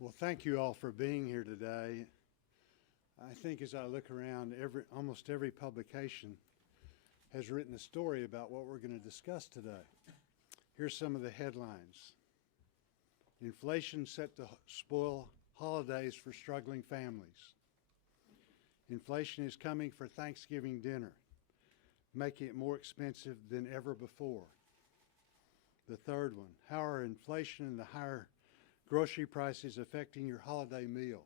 Well, thank you all for being here today. I think as I look around, almost every publication has written a story about what we're going to discuss today. Here's some of the headlines. Inflation set to spoil holidays for struggling families. Inflation is coming for Thanksgiving dinner, making it more expensive than ever before. The third one, how are inflation and the higher grocery prices affecting your holiday meal?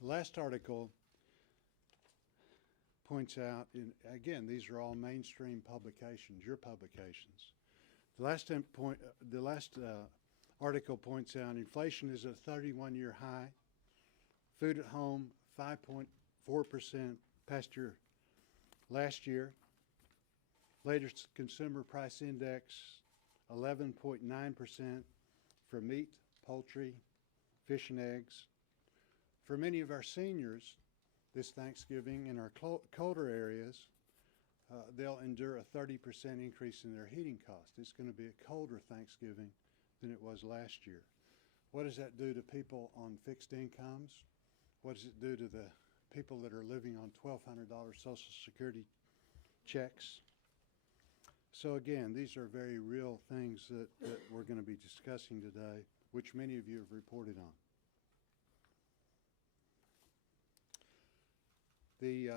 The last article points out, again, these are all mainstream publications, your publications. The last article points out inflation is at a 31-year high. Food at home, 5.4% past last year. Latest consumer price index, 11.9% for meat, poultry, fish and eggs. For many of our seniors this Thanksgiving in our colder areas, they'll endure a 30% increase in their heating cost. It's going to be a colder Thanksgiving than it was last year. What does that do to people on fixed incomes? What does it do to the people that are living on $1,200 Social Security checks? So again, these are very real things that we're going to be discussing today, which many of you have reported on. The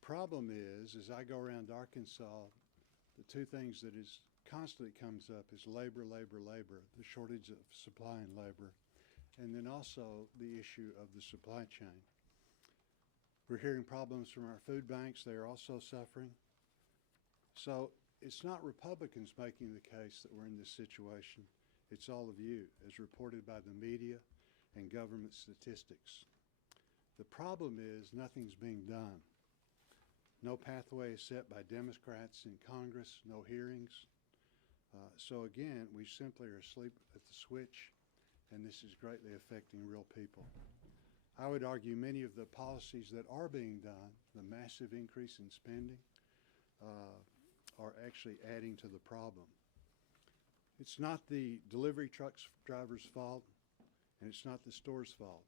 problem is, as I go around Arkansas, the two things that is constantly comes up is labor, the shortage of supply and labor, and then also the issue of the supply chain. We're hearing problems from our food banks. They are also suffering. So it's not Republicans making the case that we're in this situation. It's all of you, as reported by the media and government statistics. The problem is nothing's being done. No pathway is set by Democrats in Congress, no hearings. So again, we simply are asleep at the switch, and this is greatly affecting real people. I would argue many of the policies that are being done, the massive increase in spending, are actually adding to the problem. It's not the delivery truck driver's fault, and it's not the store's fault.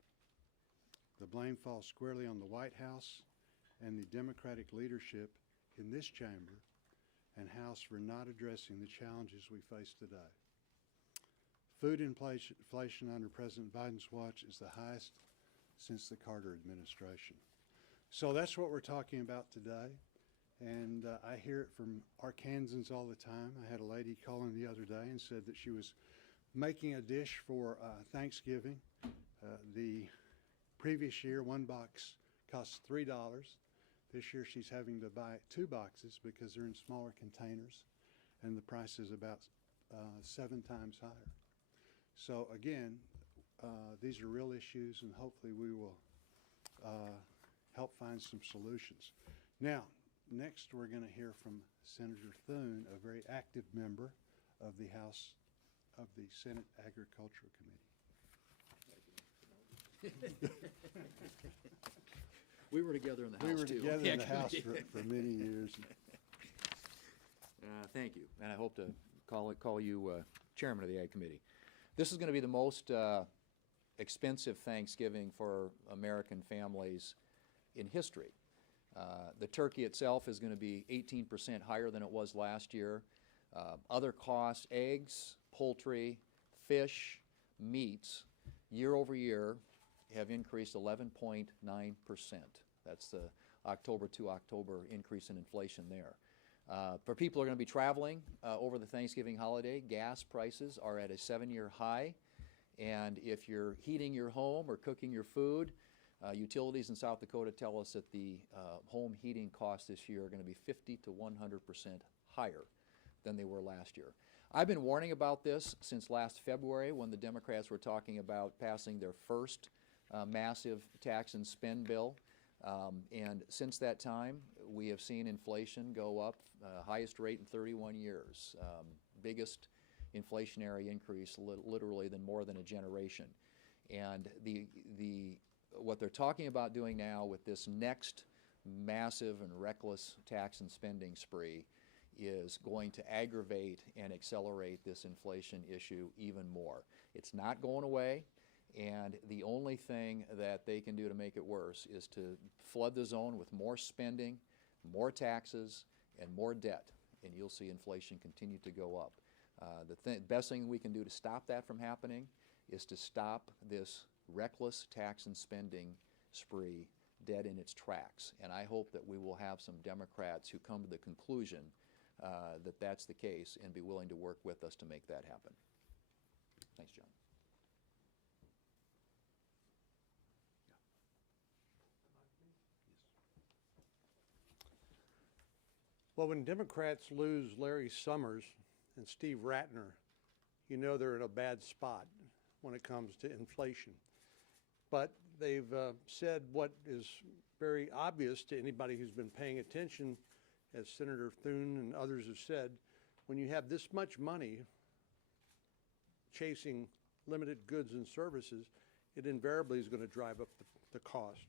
The blame falls squarely on the White House and the Democratic leadership in this chamber and House for not addressing the challenges we face today. Food inflation under President Biden's watch is the highest since the Carter administration. So that's what we're talking about today. And I hear it from Arkansans all the time. I had a lady call in the other day and said that she was making a dish for Thanksgiving. The previous year, one box cost $3. This year she's having to buy 2 boxes because they're in smaller containers, and the price is about 7 times higher. So again, these are real issues, and hopefully we will help find some solutions. Now, next we're going to hear from Senator Thune, a very active member of the House of the Senate Agricultural Committee. We were together in the House, We were too. together in the House for many years. Thank you, and I hope to call you chairman of the Ag Committee. This is going to be the most expensive Thanksgiving for American families in history. The turkey itself is going to be 18% higher than it was last year. Other costs, eggs, poultry, fish, meats, year over year, have increased 11.9%. That's the October to October increase in inflation there. For people who are going to be traveling over the Thanksgiving holiday, gas prices are at a 7-year high. And if you're heating your home or cooking your food, utilities in South Dakota tell us that the home heating costs this year are going to be 50 to 100% higher than they were last year. I've been warning about this since last February when the Democrats were talking about passing their first massive tax and spend bill. And since that time, we have seen inflation go up, highest rate in 31 years, biggest inflationary increase literally than more than a generation. And the what they're talking about doing now with this next massive and reckless tax and spending spree is going to aggravate and accelerate this inflation issue even more. It's not going away, and the only thing that they can do to make it worse is to flood the zone with more spending, more taxes, and more debt, and you'll see inflation continue to go up. The best thing we can do to stop that from happening is to stop this reckless tax and spending spree dead in its tracks. And I hope that we will have some Democrats who come to the conclusion that that's the case and be willing to work with us to make that happen. Thanks, John. Well, when Democrats lose Larry Summers and Steve Ratner, you know they're in a bad spot when it comes to inflation. But they've said what is very obvious to anybody who's been paying attention, as Senator Thune and others have said. When you have this much money chasing limited goods and services, it invariably is going to drive up the cost.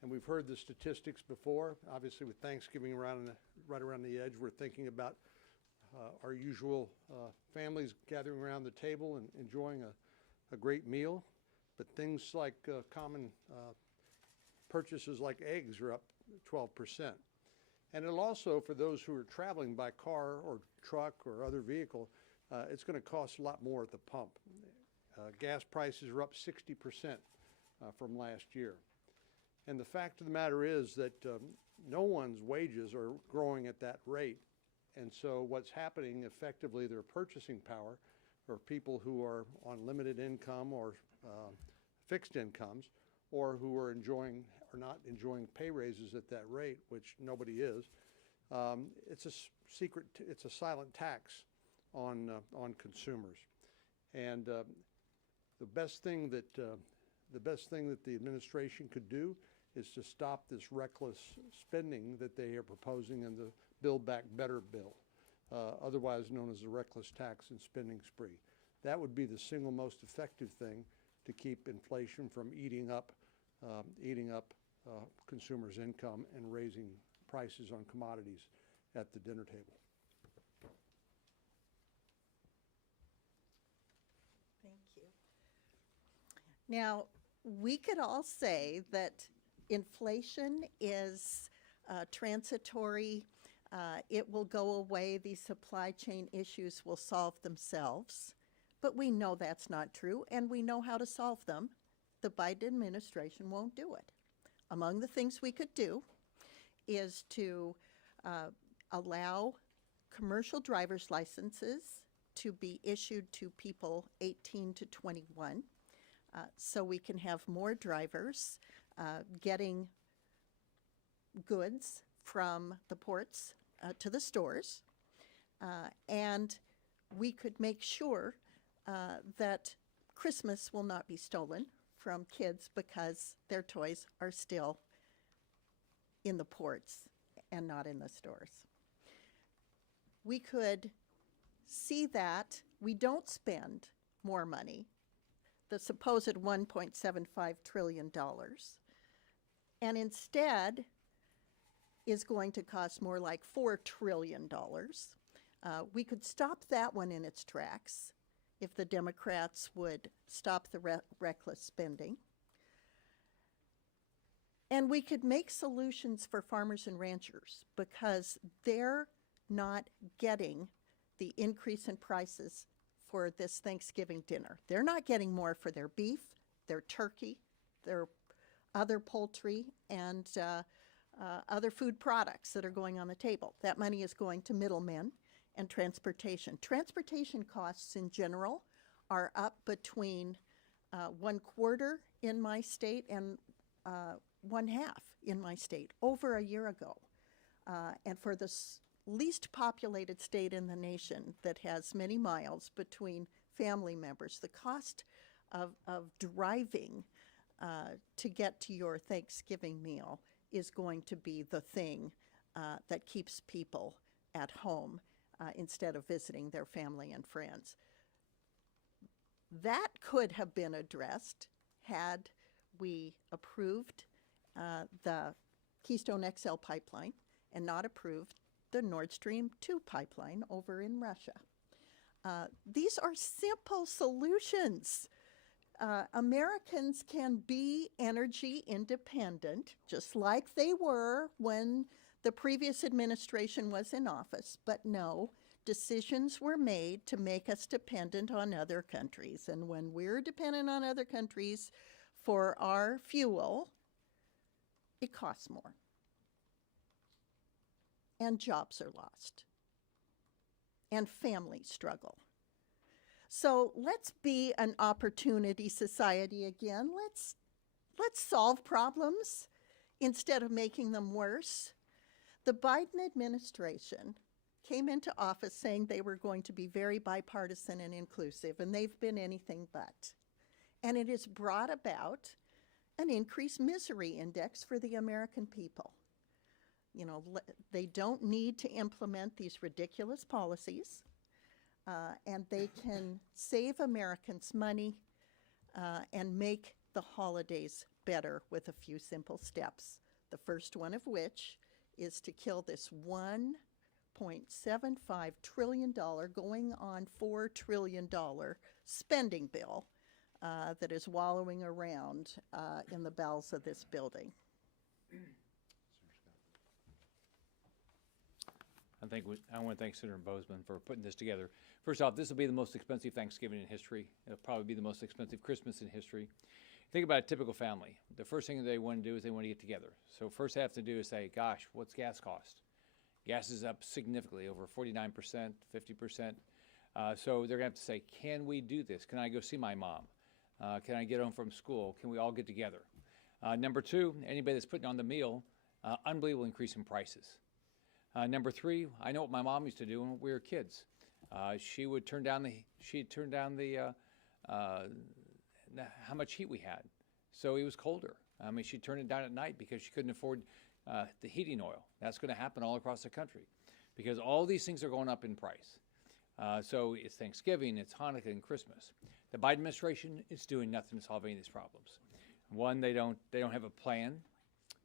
And we've heard the statistics before. Obviously, with Thanksgiving right around the edge, we're thinking about our usual families gathering around the table and enjoying a great meal. But things like common purchases like eggs are up 12%. And it'll also, for those who are traveling by car or truck or other vehicle, it's going to cost a lot more at the pump. Gas prices are up 60% from last year. And the fact of the matter is that no one's wages are growing at that rate. And so what's happening effectively, their purchasing power, or people who are on limited income or fixed incomes, or who are not enjoying pay raises at that rate, which nobody is, it's a silent tax on consumers. And the best thing that the administration could do is to stop this reckless spending that they are proposing in the Build Back Better bill, otherwise known as the reckless tax and spending spree. That would be the single most effective thing to keep inflation from eating up consumers' income and raising prices on commodities at the dinner table. Thank you. Now, we could all say that inflation is transitory. It will go away. These supply chain issues will solve themselves. But we know that's not true, and we know how to solve them. The Biden administration won't do it. Among the things we could do is to allow commercial driver's licenses to be issued to people 18 to 21, so we can have more drivers getting goods from the ports to the stores, and we could make sure that Christmas will not be stolen from kids because their toys are still in the ports and not in the stores. We could see that we don't spend more money, the supposed $1.75 trillion, and instead is going to cost more like $4 trillion. We could stop that one in its tracks if the Democrats would stop the reckless spending. And we could make solutions for farmers and ranchers because they're not getting the increase in prices for this Thanksgiving dinner. They're not getting more for their beef, their turkey, their other poultry, and other food products that are going on the table. That money is going to middlemen and transportation. Transportation costs in general are up between 1/4 in my state and 1/2 in my state over a year ago. And for the least populated state in the nation that has many miles between family members, the cost of driving to get to your Thanksgiving meal is going to be the thing that keeps people at home instead of visiting their family and friends. That could have been addressed had we approved the Keystone XL Pipeline and not approved the Nord Stream 2 pipeline over in Russia. These are simple solutions. Americans can be energy independent, just like they were when the previous administration was in office. But no, decisions were made to make us dependent on other countries. And when we're dependent on other countries for our fuel, it costs more. And jobs are lost. And families struggle. So let's be an opportunity society again. Let's solve problems instead of making them worse. The Biden administration came into office saying they were going to be very bipartisan and inclusive, and they've been anything but. And it has brought about an increased misery index for the American people. You know, they don't need to implement these ridiculous policies, and they can save Americans money and make the holidays better with a few simple steps. The first one of which is to kill this $1.75 trillion, going on $4 trillion spending bill that is wallowing around in the bowels of this building. I want to thank Senator Bozeman for putting this together. First off, this will be the most expensive Thanksgiving in history. It'll probably be the most expensive Christmas in history. Think about a typical family. The first thing they want to do is they want to get together. So first they have to do is say, gosh, what's gas cost? Gas is up significantly, over 49%, 50%. So they're going to have to say, can we do this? Can I go see my mom? Can I get home from school? Can we all get together? Number two, anybody that's putting on the meal, unbelievable increase in prices. Number three, I know what my mom used to do when we were kids. She would turn down how much heat we had. So it was colder. I mean, she'd turn it down at night because she couldn't afford the heating oil. That's going to happen all across the country because all these things are going up in price. So it's Thanksgiving, it's Hanukkah, and Christmas. The Biden administration is doing nothing to solve any of these problems. One, they don't have a plan.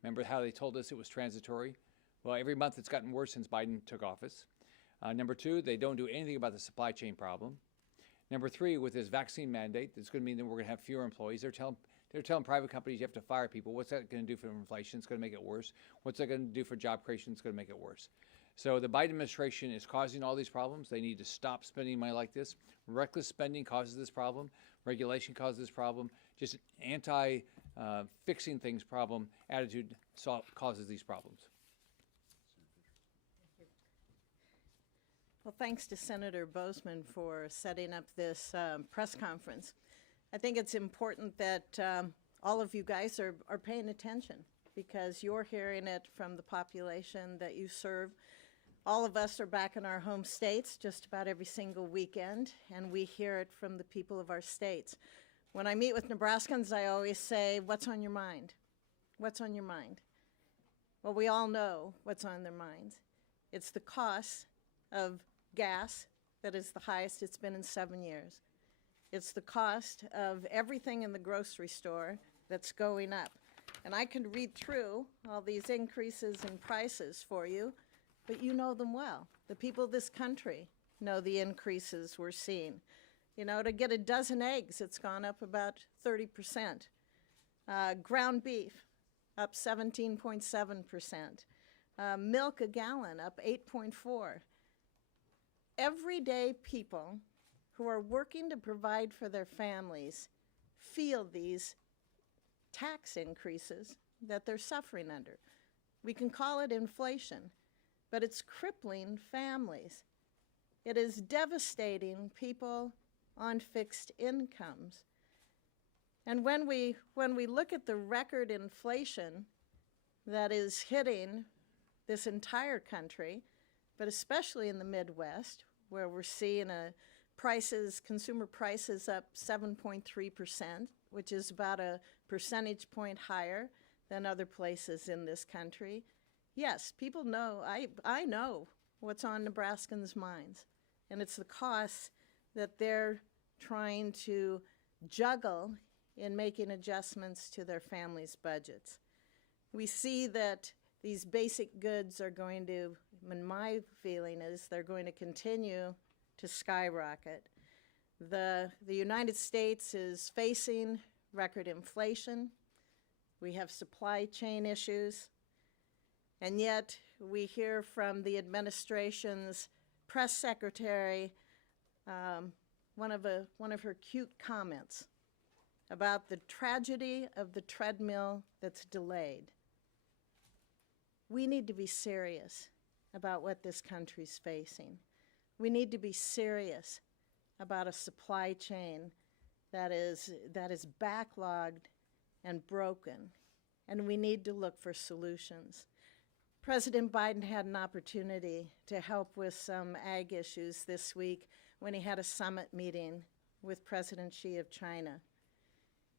Remember how they told us it was transitory? Well, every month it's gotten worse since Biden took office. Number two, they don't do anything about the supply chain problem. Number three, with this vaccine mandate, it's going to mean that we're going to have fewer employees. They're telling private companies you have to fire people. What's that going to do for inflation? It's going to make it worse. What's that going to do for job creation? It's going to make it worse. So the Biden administration is causing all these problems. They need to stop spending money like this. Reckless spending causes this problem. Regulation causes this problem. Just anti-fixing things problem attitude causes these problems. Well, thanks to Senator Bozeman for setting up this press conference. I think it's important that all of you guys are paying attention because you're hearing it from the population that you serve. All of us are back in our home states just about every single weekend, and we hear it from the people of our states. When I meet with Nebraskans, I always say, what's on your mind? What's on your mind? Well, we all know what's on their minds. It's the cost of gas that is the highest it's been in 7 years. It's the cost of everything in the grocery store that's going up. And I can read through all these increases in prices for you, but you know them well. The people of this country know the increases we're seeing. You know, to get a dozen eggs, it's gone up about 30%. Ground beef, up 17.7%. Milk a gallon, up 8.4%. Everyday people who are working to provide for their families feel these tax increases that they're suffering under. We can call it inflation, but it's crippling families. It is devastating people on fixed incomes. And when we look at the record inflation that is hitting this entire country, but especially in the Midwest, where we're seeing consumer prices up 7.3%, which is about a percentage point higher than other places in this country. Yes, people know, I know what's on Nebraskans' minds, and it's the costs that they're trying to juggle in making adjustments to their families' budgets. We see that these basic goods are going to, and my feeling is they're going to continue to skyrocket. The United States is facing record inflation. We have supply chain issues. And yet we hear from the administration's press secretary one of her cute comments about the tragedy of the treadmill that's delayed. We need to be serious about what this country's facing. We need to be serious about a supply chain that is backlogged and broken, and we need to look for solutions. President Biden had an opportunity to help with some ag issues this week when he had a summit meeting with President Xi of China.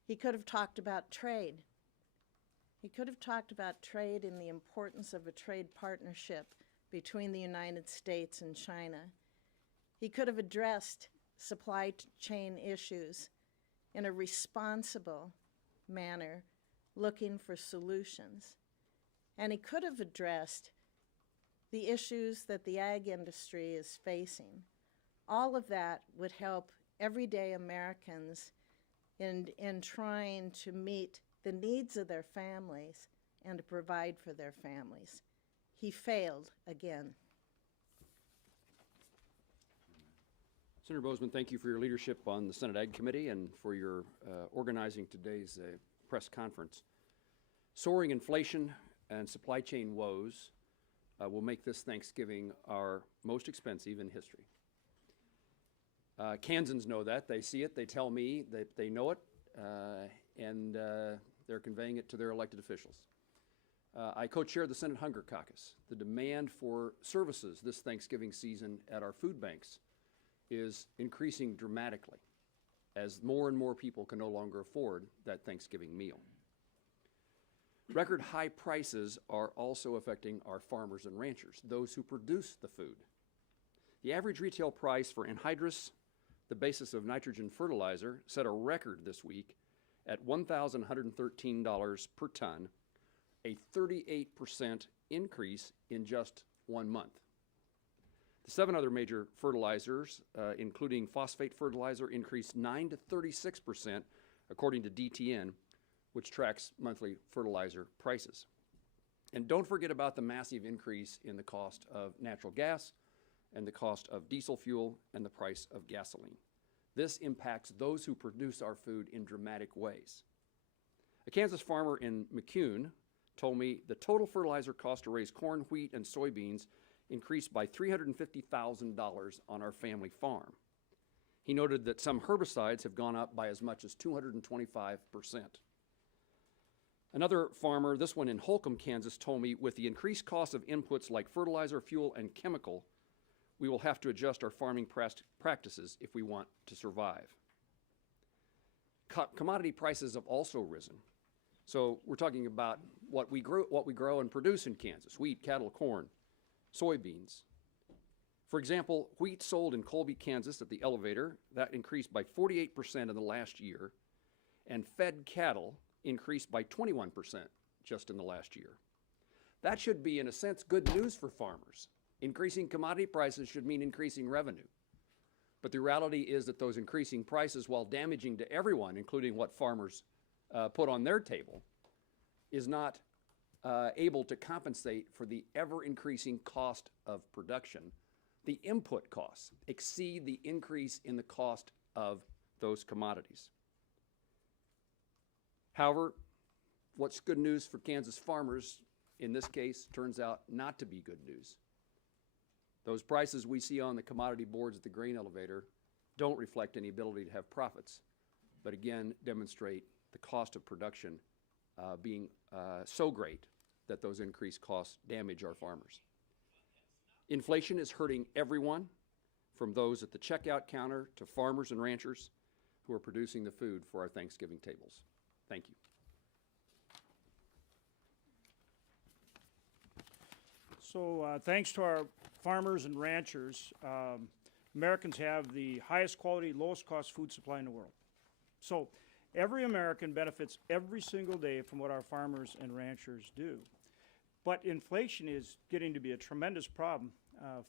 He could have talked about trade. He could have talked about trade and the importance of a trade partnership between the United States and China. He could have addressed supply chain issues in a responsible manner, looking for solutions. And he could have addressed the issues that the ag industry is facing. All of that would help everyday Americans in trying to meet the needs of their families and to provide for their families. He failed again. Senator Bozeman, thank you for your leadership on the Senate Ag Committee and for your organizing today's press conference. Soaring inflation and supply chain woes will make this Thanksgiving our most expensive in history. Kansans know that. They see it. They tell me that they know it, and they're conveying it to their elected officials. I co-chair the Senate Hunger Caucus. The demand for services this Thanksgiving season at our food banks is increasing dramatically as more and more people can no longer afford that Thanksgiving meal. Record high prices are also affecting our farmers and ranchers, those who produce the food. The average retail price for anhydrous, the basis of nitrogen fertilizer, set a record this week at $1,113 per ton, a 38% increase in just 1 month. The 7 other major fertilizers, including phosphate fertilizer, increased 9 to 36%, according to DTN, which tracks monthly fertilizer prices. And don't forget about the massive increase in the cost of natural gas and the cost of diesel fuel and the price of gasoline. This impacts those who produce our food in dramatic ways. A Kansas farmer in McCune told me the total fertilizer cost to raise corn, wheat, and soybeans increased by $350,000 on our family farm. He noted that some herbicides have gone up by as much as 225%. Another farmer, this one in Holcomb, Kansas, told me with the increased cost of inputs like fertilizer, fuel, and chemical, we will have to adjust our farming practices if we want to survive. Commodity prices have also risen. So we're talking about what we grow and produce in Kansas: wheat, cattle, corn, soybeans. For example, wheat sold in Colby, Kansas at the elevator, that increased by 48% in the last year, and fed cattle increased by 21% just in the last year. That should be, in a sense, good news for farmers. Increasing commodity prices should mean increasing revenue. But the reality is that those increasing prices, while damaging to everyone, including what farmers put on their table, is not able to compensate for the ever-increasing cost of production. The input costs exceed the increase in the cost of those commodities. However, what's good news for Kansas farmers in this case turns out not to be good news. Those prices we see on the commodity boards at the grain elevator don't reflect any ability to have profits, but again demonstrate the cost of production being so great that those increased costs damage our farmers. Inflation is hurting everyone, from those at the checkout counter to farmers and ranchers who are producing the food for our Thanksgiving tables. Thank you. So thanks to our farmers and ranchers, Americans have the highest quality, lowest cost food supply in the world. So Every American benefits every single day from what our farmers and ranchers do. But inflation is getting to be a tremendous problem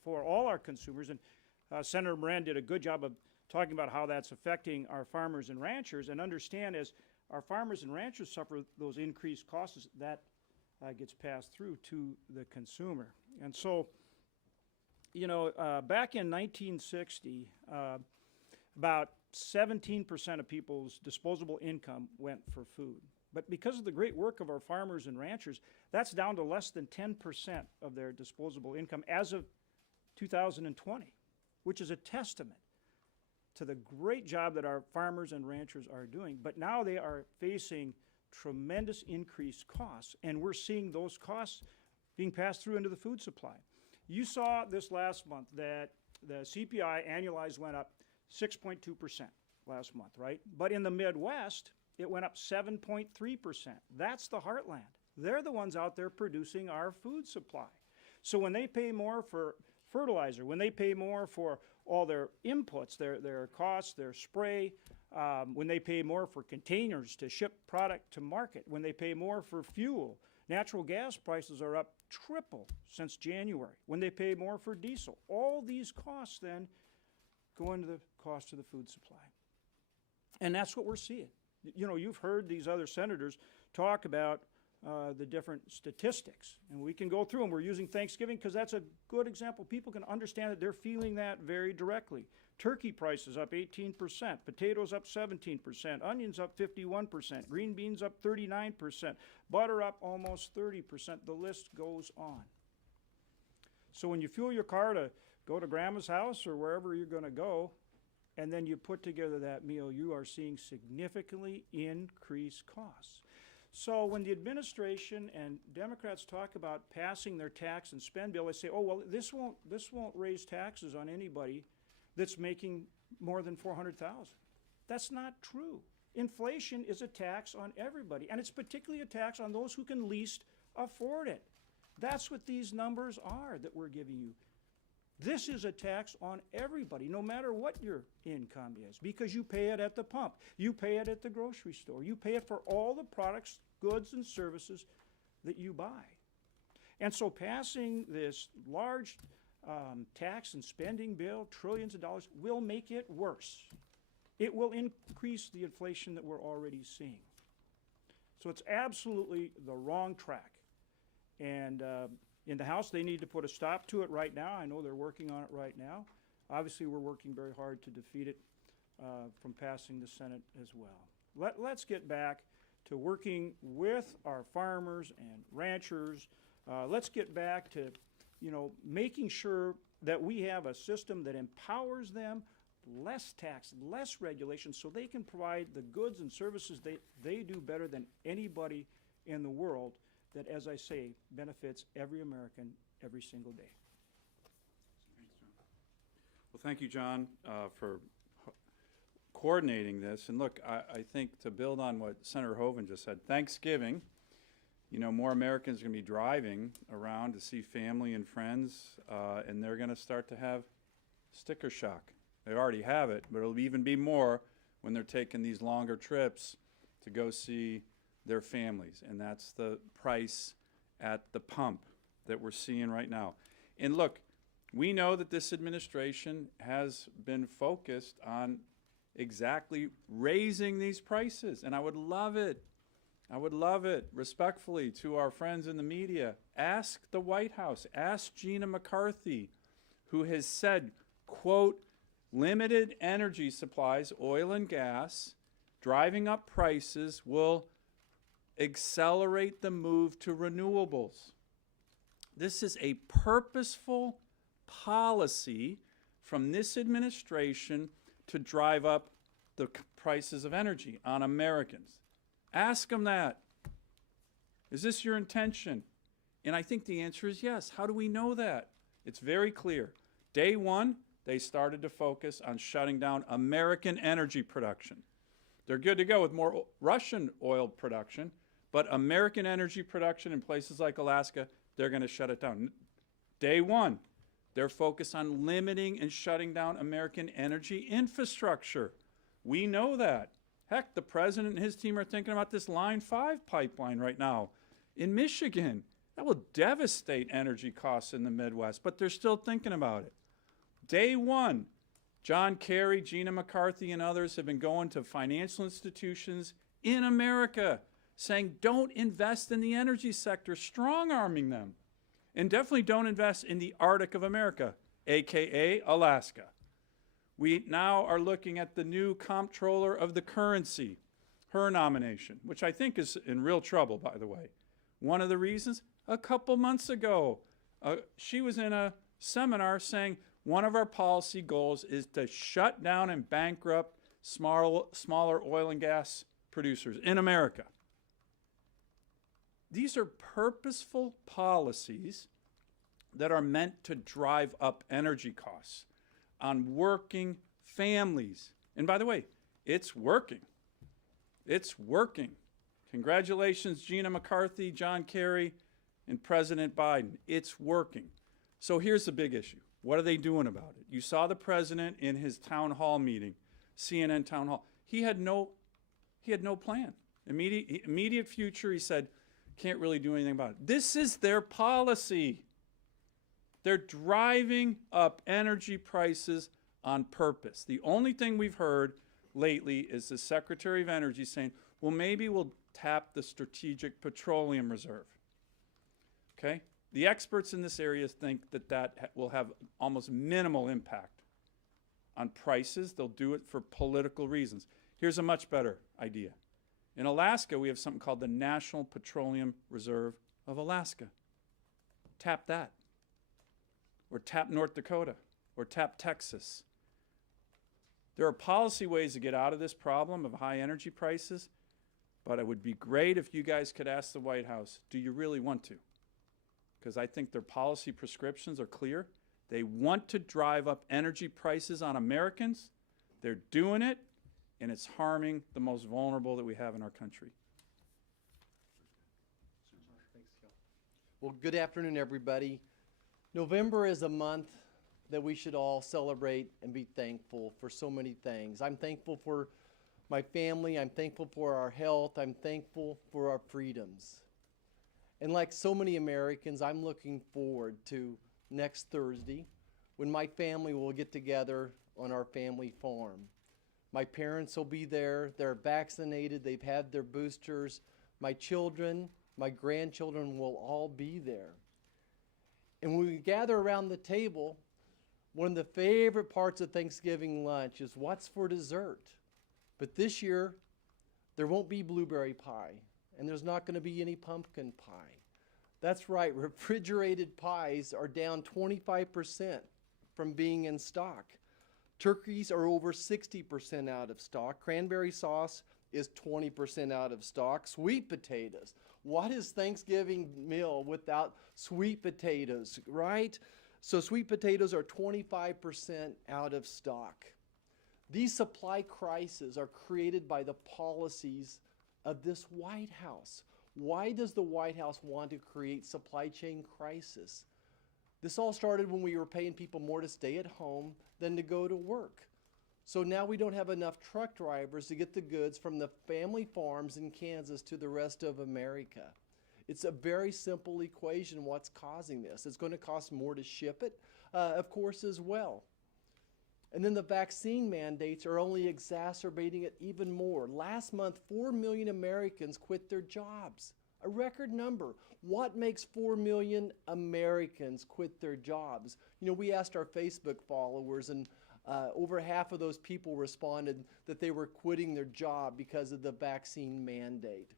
for all our consumers. And Senator Moran did a good job of talking about how that's affecting our farmers and ranchers. And understand, as our farmers and ranchers suffer those increased costs, that gets passed through to the consumer. And so, you know, back in 1960, about 17% of people's disposable income went for food. But because of the great work of our farmers and ranchers, that's down to less than 10% of their disposable income as of 2020, which is a testament to the great job that our farmers and ranchers are doing. But now they are facing tremendous increased costs, and we're seeing those costs being passed through into the food supply. You saw this last month that the CPI annualized went up 6.2% last month, right? But in the Midwest, it went up 7.3%. That's the heartland. They're the ones out there producing our food supply. So when they pay more for fertilizer, when they pay more for all their inputs, their costs, their spray, when they pay more for containers to ship product to market, when they pay more for fuel, natural gas prices are up triple since January. When they pay more for diesel, all these costs then go into the cost of the food supply. And that's what we're seeing. You know, you've heard these other senators talk about the different statistics, and we can go through them. We're using Thanksgiving because that's a good example. People can understand that they're feeling that very directly. Turkey prices up 18%, potatoes up 17%, onions up 51%, green beans up 39%, butter up almost 30%. The list goes on. So when you fuel your car to go to grandma's house or wherever you're going to go, and then you put together that meal, you are seeing significantly increased costs. So when the administration and Democrats talk about passing their tax and spend bill, they say, oh, well, this won't raise taxes on anybody that's making more than $400,000. That's not true. Inflation is a tax on everybody, and it's particularly a tax on those who can least afford it. That's what these numbers are that we're giving you. This is a tax on everybody, no matter what your income is, because you pay it at the pump, you pay it at the grocery store, you pay it for all the products, goods, and services that you buy. And so passing this large tax and spending bill, trillions of dollars, will make it worse. It will increase the inflation that we're already seeing. So it's absolutely the wrong track. And in the House, they need to put a stop to it right now. I know they're working on it right now. Obviously, we're working very hard to defeat it from passing the Senate as well. Let's get back to working with our farmers and ranchers. Let's get back to, you know, making sure that we have a system that empowers them, less tax, less regulation, so they can provide the goods and services they do better than anybody in the world, that, as I say, benefits every American every single day. Well, thank you, John, for coordinating this. And look, I think to build on what Senator Hoeven just said, Thanksgiving, you know, more Americans are going to be driving around to see family and friends, and they're going to start to have sticker shock. They already have it, but it'll even be more when they're taking these longer trips to go see their families. And that's the price at the pump that we're seeing right now. And look, we know that this administration has been focused on exactly raising these prices, and I would love it, respectfully, to our friends in the media. Ask the White House, ask Gina McCarthy, who has said, quote, limited energy supplies, oil and gas, driving up prices will accelerate the move to renewables. This is a purposeful policy from this administration to drive up the prices of energy on Americans. Ask them that. Is this your intention? And I think the answer is yes. How do we know that? It's very clear. Day one, they started to focus on shutting down American energy production. They're good to go with more Russian oil production, but American energy production in places like Alaska, they're going to shut it down. Day one, they're focused on limiting and shutting down American energy infrastructure. We know that. Heck, the president and his team are thinking about this Line 5 pipeline right now in Michigan. That will devastate energy costs in the Midwest, but they're still thinking about it. Day one, John Kerry, Gina McCarthy, and others have been going to financial institutions in America saying don't invest in the energy sector, strong-arming them. And definitely don't invest in the Arctic of America, AKA Alaska. We now are looking at the new comptroller of the currency, her nomination, which I think is in real trouble, by the way. One of the reasons, a couple months ago, she was in a seminar saying one of our policy goals is to shut down and bankrupt smaller oil and gas producers in America. These are purposeful policies that are meant to drive up energy costs on working families. And by the way, it's working. It's working. Congratulations, Gina McCarthy, John Kerry, and President Biden. It's working. So here's the big issue. What are they doing about it? You saw the president in his town hall meeting, CNN town hall. He had no plan. Immediate future, he said, can't really do anything about it. This is their policy. They're driving up energy prices on purpose. The only thing we've heard lately is the Secretary of Energy saying, well, maybe we'll tap the Strategic Petroleum Reserve. Okay? The experts in this area think that will have almost minimal impact on prices. They'll do it for political reasons. Here's a much better idea. In Alaska, we have something called the National Petroleum Reserve of Alaska. Tap that. Or tap North Dakota. Or tap Texas. There are policy ways to get out of this problem of high energy prices, but it would be great if you guys could ask the White House, do you really want to? Because I think their policy prescriptions are clear. They want to drive up energy prices on Americans. They're doing it, and it's harming the most vulnerable that we have in our country. Well, good afternoon, everybody. November is a month that we should all celebrate and be thankful for so many things. I'm thankful for my family. I'm thankful for our health. I'm thankful for our freedoms. And like so many Americans, I'm looking forward to next Thursday when my family will get together on our family farm. My parents will be there. They're vaccinated. They've had their boosters. My children, my grandchildren will all be there. And when we gather around the table, one of the favorite parts of Thanksgiving lunch is what's for dessert. But this year, there won't be blueberry pie, and there's not going to be any pumpkin pie. That's right, refrigerated pies are down 25% from being in stock. Turkeys are over 60% out of stock. Cranberry sauce is 20% out of stock. Sweet potatoes. What is Thanksgiving meal without sweet potatoes, right? So sweet potatoes are 25% out of stock. These supply crises are created by the policies of this White House. Why does the White House want to create supply chain crisis? This all started when we were paying people more to stay at home than to go to work. So now we don't have enough truck drivers to get the goods from the family farms in Kansas to the rest of America. It's a very simple equation what's causing this. It's going to cost more to ship it, of course, as well. And then the vaccine mandates are only exacerbating it even more. Last month, 4 million Americans quit their jobs, a record number. What makes 4 million Americans quit their jobs? You know, we asked our Facebook followers, and over half of those people responded that they were quitting their job because of the vaccine mandate.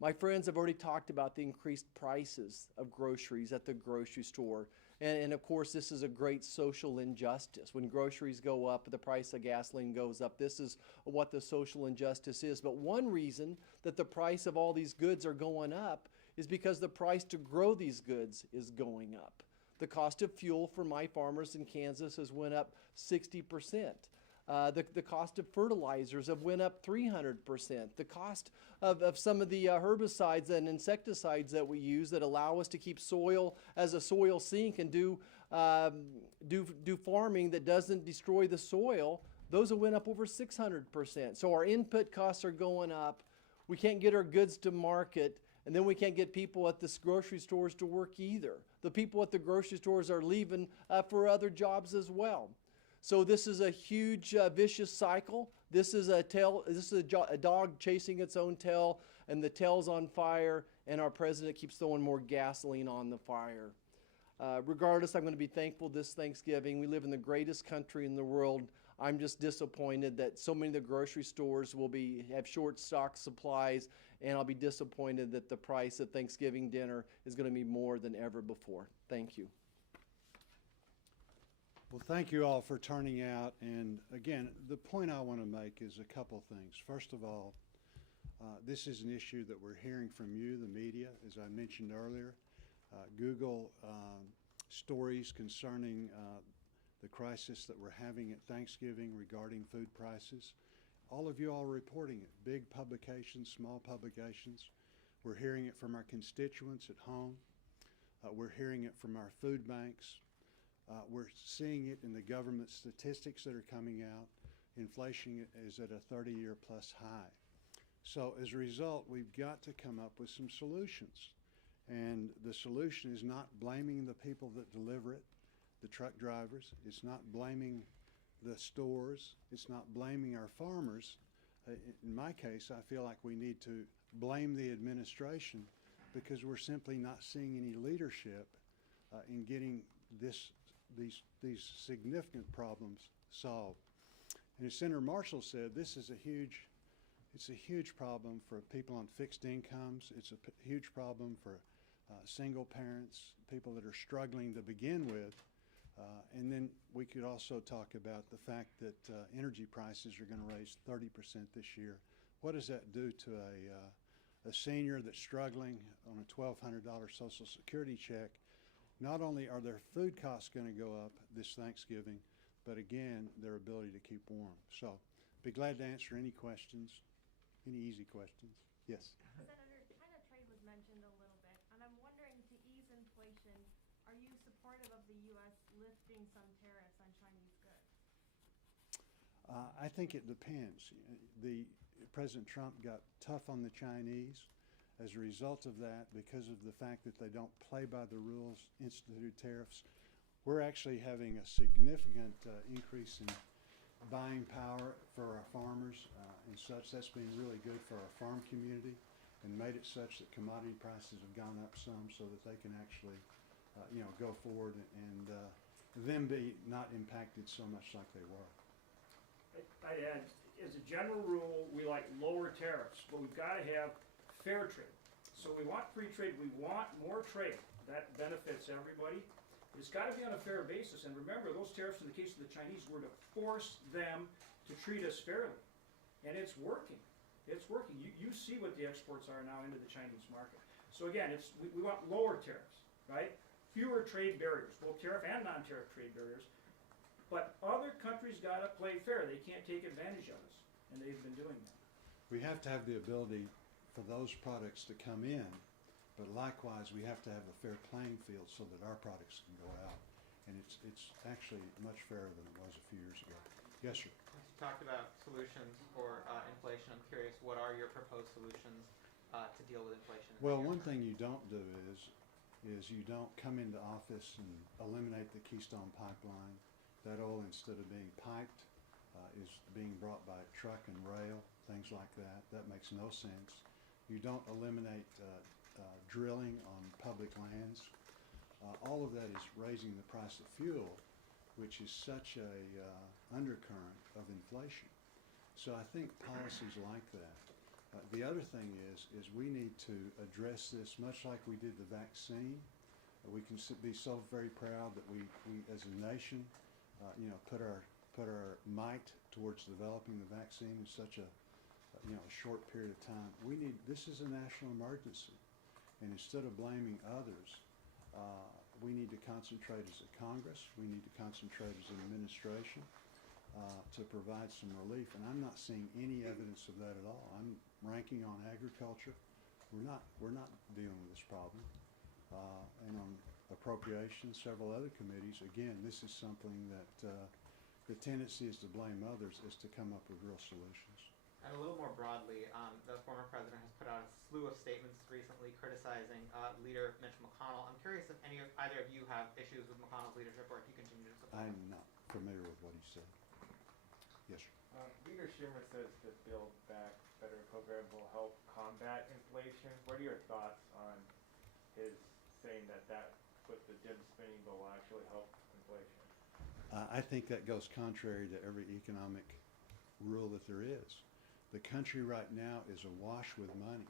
My friends have already talked about the increased prices of groceries at the grocery store. And of course, this is a great social injustice. When groceries go up, the price of gasoline goes up. This is what the social injustice is. But one reason that the price of all these goods are going up is because the price to grow these goods is going up. The cost of fuel for my farmers in Kansas has went up 60%. The cost of fertilizers have went up 300%. The cost of some of the herbicides and insecticides that we use that allow us to keep soil as a soil sink and do farming that doesn't destroy the soil, those have went up over 600%. So our input costs are going up. We can't get our goods to market, and then we can't get people at the grocery stores to work either. The people at the grocery stores are leaving for other jobs as well. So this is a huge vicious cycle. This is a dog chasing its own tail, and the tail's on fire, and our president keeps throwing more gasoline on the fire. Regardless, I'm going to be thankful this Thanksgiving. We live in the greatest country in the world. I'm just disappointed that so many of the grocery stores will have short stock supplies, and I'll be disappointed that the price of Thanksgiving dinner is going to be more than ever before. Thank you. Well, thank you all for turning out. And again, the point I want to make is a couple things. First of all, this is an issue that we're hearing from you, the media, as I mentioned earlier. Google stories concerning the crisis that we're having at Thanksgiving regarding food prices. All of you all reporting it, big publications, small publications. We're hearing it from our constituents at home. We're hearing it from our food banks. We're seeing it in the government statistics that are coming out. Inflation is at a 30-year plus high. So as a result, we've got to come up with some solutions. And the solution is not blaming the people that deliver it, the truck drivers. It's not blaming the stores. It's not blaming our farmers. In my case, I feel like we need to blame the administration because we're simply not seeing any leadership in getting these significant problems solved. And as Senator Marshall said, this is it's a huge problem for people on fixed incomes. It's a huge problem for single parents, people that are struggling to begin with. And then we could also talk about the fact that energy prices are going to raise 30% this year. What does that do to a senior that's struggling on a $1,200 Social Security check? Not only are their food costs going to go up this Thanksgiving, but again, their ability to keep warm. So, be glad to answer any questions, any easy questions. Yes? Senator, China trade was mentioned a little bit, and I'm wondering, to ease inflation, are you supportive of the U.S. lifting some tariffs on Chinese goods? I think it depends. President Trump got tough on the Chinese. As a result of that, because of the fact that they don't play by the rules, instituted tariffs, we're actually having a significant increase in buying power for our farmers and such. That's been really good for our farm community and made it such that commodity prices have gone up some so that they can actually, go forward and them be not impacted so much like they were. I'd add, as a general rule, we like lower tariffs, but we've got to have fair trade. So we want free trade, we want more trade. That benefits everybody. It's got to be on a fair basis. And remember, those tariffs in the case of the Chinese were to force them to treat us fairly. And it's working. It's working. You see what the exports are now into the Chinese market. So again, we want lower tariffs, right? Fewer trade barriers, both tariff and non-tariff trade barriers. But other countries got to play fair. They can't take advantage of us. And they've been doing that. We have to have the ability for those products to come in, but likewise we have to have a fair playing field so that our products can go out. And it's actually much fairer than it was a few years ago. Yes, sir. You talked about solutions for inflation. I'm curious, what are your proposed solutions to deal with inflation? Well, one thing you don't do is you don't come into office and eliminate the Keystone Pipeline. That oil, instead of being piped, is being brought by truck and rail, things like that. That makes no sense. You don't eliminate drilling on public lands. All of that is raising the price of fuel, which is such a undercurrent of inflation. So I think policies like that. The other thing is we need to address this much like we did the vaccine. We can be so very proud that we as a nation, put our might towards developing the vaccine in such a short period of time. This is a national emergency, and instead of blaming others, we need to concentrate as a Congress. We need to concentrate as an administration to provide some relief. And I'm not seeing any evidence of that at all. I'm ranking on agriculture. We're not dealing with this problem. And on appropriations, several other committees. Again, this is something that the tendency is to blame others is to come up with real solutions. And a little more broadly, the former president has put out a slew of statements recently criticizing leader Mitch McConnell. I'm curious if either of you have issues with McConnell's leadership, or if you continue to support him. I'm not familiar with what he said. Yes, sir. Leader Schumer says the Build Back Better program will help combat inflation. What are your thoughts on his saying that with the dim spending bill will actually help inflation? I think that goes contrary to every economic rule that there is. The country right now is awash with money.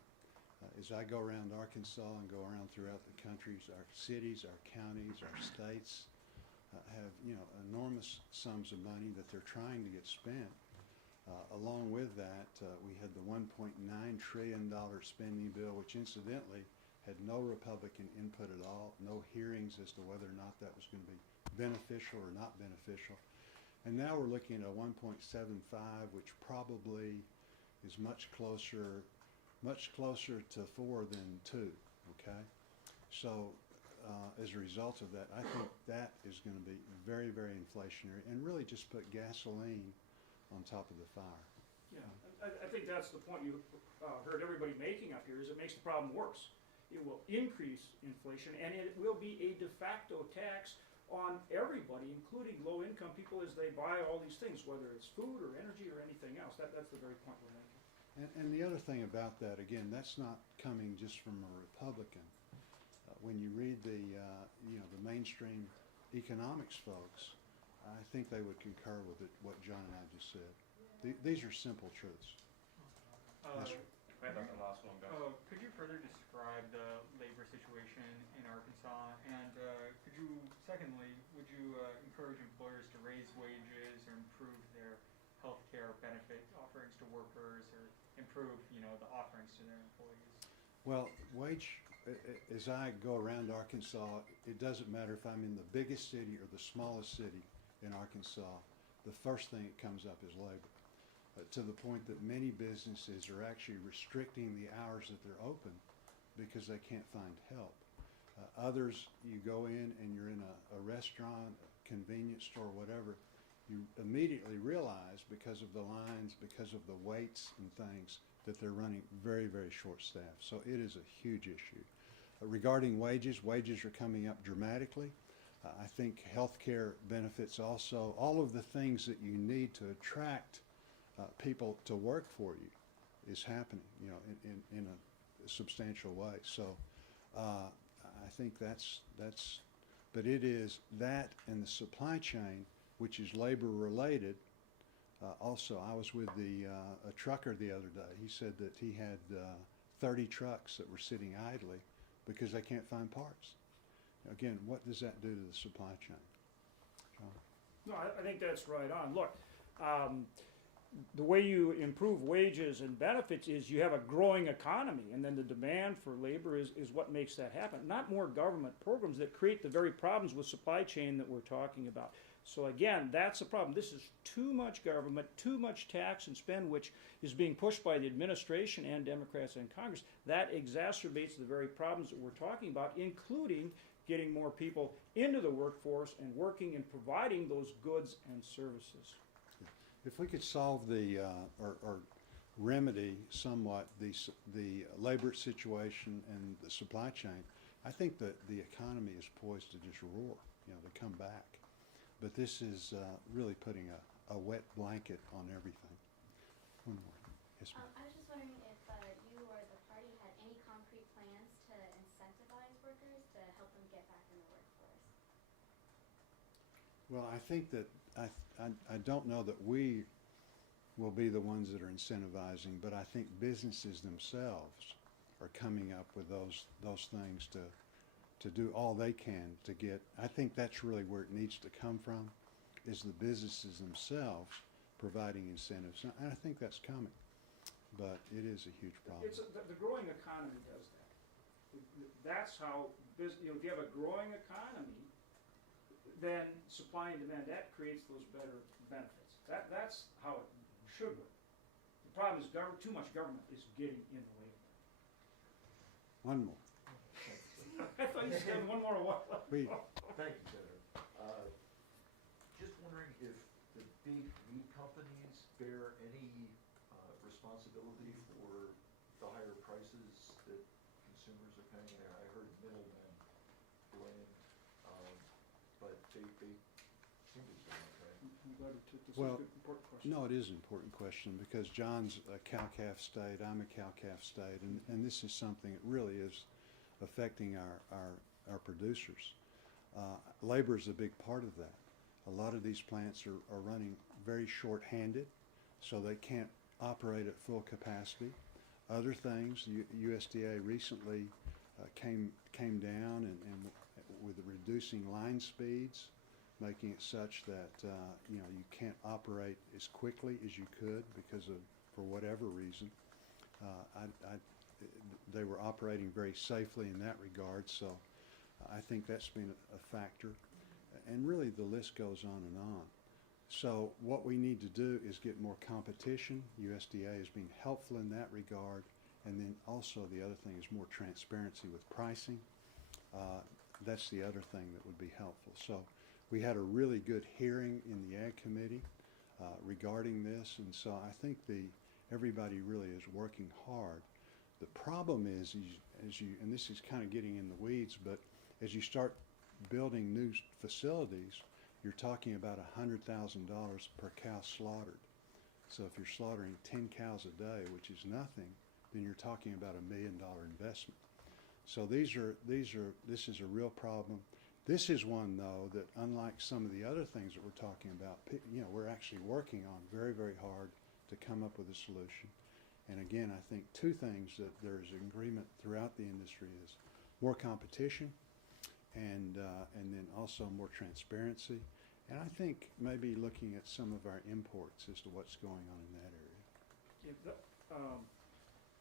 As I go around Arkansas and go around throughout the country, our cities, our counties, our states have, enormous sums of money that they're trying to get spent. Along with that, we had the $1.9 trillion spending bill, which incidentally had no Republican input at all, no hearings as to whether or not that was going to be beneficial or not beneficial. And now we're looking at a 1.75, which probably is much closer to 4 than 2, okay? So as a result of that, I think that is going to be very, very inflationary and really just put gasoline on top of the fire. Yeah, I think that's the point you heard everybody making up here, is it makes the problem worse. It will increase inflation, and it will be a de facto tax on everybody, including low-income people, as they buy all these things, whether it's food or energy or anything else. That's the very point we're making. And the other thing about that, again, that's not coming just from a Republican. When you read the mainstream economics folks, I think they would concur with what John and I just said. These are simple truths. Yes, sir. Could you further describe the labor situation in Arkansas? And could you, secondly, would you encourage employers to raise wages or improve their health care benefit offerings to workers, or improve, the offerings to their employees? Well, as I go around Arkansas, it doesn't matter if I'm in the biggest city or the smallest city in Arkansas, the first thing that comes up is labor. To the point that many businesses are actually restricting the hours that they're open because they can't find help. Others, you go in and you're in a restaurant, a convenience store, whatever, you immediately realize, because of the lines, because of the waits and things, that they're running very, very short-staffed. So it is a huge issue. Regarding wages are coming up dramatically. I think health care benefits also, all of the things that you need to attract people to work for you is happening, in a substantial way. So I think but it is that and the supply chain, which is labor related. Also, I was with a trucker the other day. He said that he had 30 trucks that were sitting idly because they can't find parts. Again, what does that do to the supply chain? John? No, I think that's right on. Look, the way you improve wages and benefits is you have a growing economy, and then the demand for labor is what makes that happen. Not more government programs that create the very problems with supply chain that we're talking about. So again, that's the problem. This is too much government, too much tax and spend, which is being pushed by the administration and Democrats in Congress. That exacerbates the very problems that we're talking about, including getting more people into the workforce and working and providing those goods and services. If we could solve or remedy somewhat the labor situation and the supply chain, I think that the economy is poised to just roar, to come back. But this is really putting a wet blanket on everything. One more. Yes, ma'am. I was just wondering if you or the party had any concrete plans to incentivize workers to help them get back in the workforce. Well, I think that I don't know that we will be the ones that are incentivizing, but I think businesses themselves are coming up with those things to do all they can to get. I think that's really where it needs to come from, is the businesses themselves providing incentives. And I think that's coming, but it is a huge problem. The growing economy does that. That's how, if you have a growing economy, then supply and demand, that creates those better benefits. That's how it should work. The problem is too much government is getting in the way of that. One more. I thought you said one more a while ago. Please. Thank you, Senator. Just wondering if the big meat companies bear any responsibility for the higher prices that consumers are paying? I heard middlemen blamed, but they seem to be doing okay. I'm glad you took this. Well, It's a good, important question. No, it is an important question because John's a cow-calf state, I'm a cow-calf state, and this is something that really is affecting our producers. Labor is a big part of that. A lot of these plants are running very short-handed, so they can't operate at full capacity. Other things, USDA recently came down and with reducing line speeds, making it such that you can't operate as quickly as you could because of, for whatever reason. They were operating very safely in that regard, so I think that's been a factor. And really the list goes on and on. So what we need to do is get more competition. USDA has been helpful in that regard. And then also the other thing is more transparency with pricing. That's the other thing that would be helpful. So we had a really good hearing in the Ag Committee regarding this, and so I think everybody really is working hard. The problem is, and this is kind of getting in the weeds, but as you start building new facilities, you're talking about $100,000 per cow slaughtered. So if you're slaughtering 10 cows a day, which is nothing, then you're talking about $1 million investment. So this is a real problem. This is one, though, that unlike some of the other things that we're talking about, we're actually working on very, very hard to come up with a solution. And again, I think two things that there is agreement throughout the industry is more competition and then also more transparency. And I think maybe looking at some of our imports as to what's going on in that area.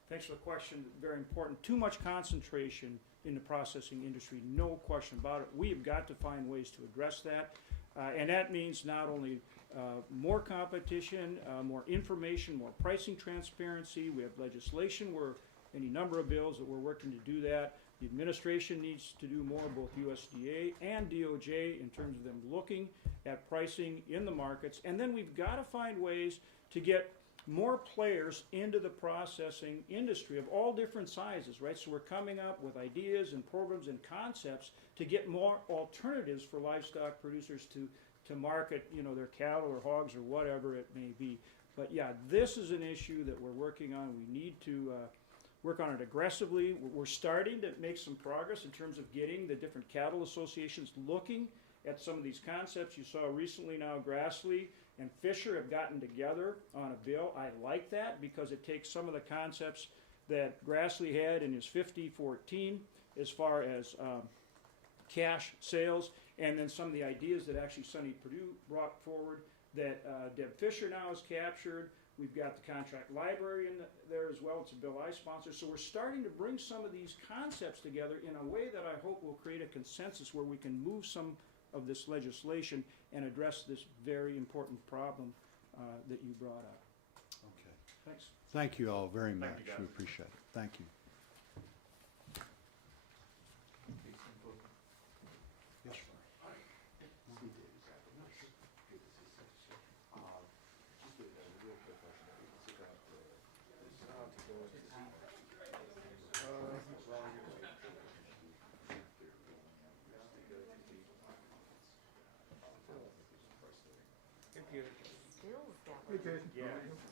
Thanks for the question. Very important. Too much concentration in the processing industry, no question about it. We have got to find ways to address that. And that means not only more competition, more information, more pricing transparency. We have legislation where any number of bills that we're working to do that. The administration needs to do more, both USDA and DOJ, in terms of them looking at pricing in the markets. And then we've got to find ways to get more players into the processing industry of all different sizes, right? So we're coming up with ideas and programs and concepts to get more alternatives for livestock producers to market, their cattle or hogs or whatever it may be. But yeah, this is an issue that we're working on. We need to work on it aggressively. We're starting to make some progress in terms of getting the different cattle associations looking at some of these concepts. You saw recently now Grassley and Fisher have gotten together on a bill. I like that because it takes some of the concepts that Grassley had in his 50-14 as far as cash sales, and then some of the ideas that actually Sonny Perdue brought forward that Deb Fisher now has captured. We've got the contract library in there as well. It's a bill I sponsor. So we're starting to bring some of these concepts together in a way that I hope will create a consensus where we can move some of this legislation and address this very important problem that you brought up. Okay. Thanks. Thank you all very much. We appreciate it. Thank you. Yes, sir. Hey, Jason. Yeah.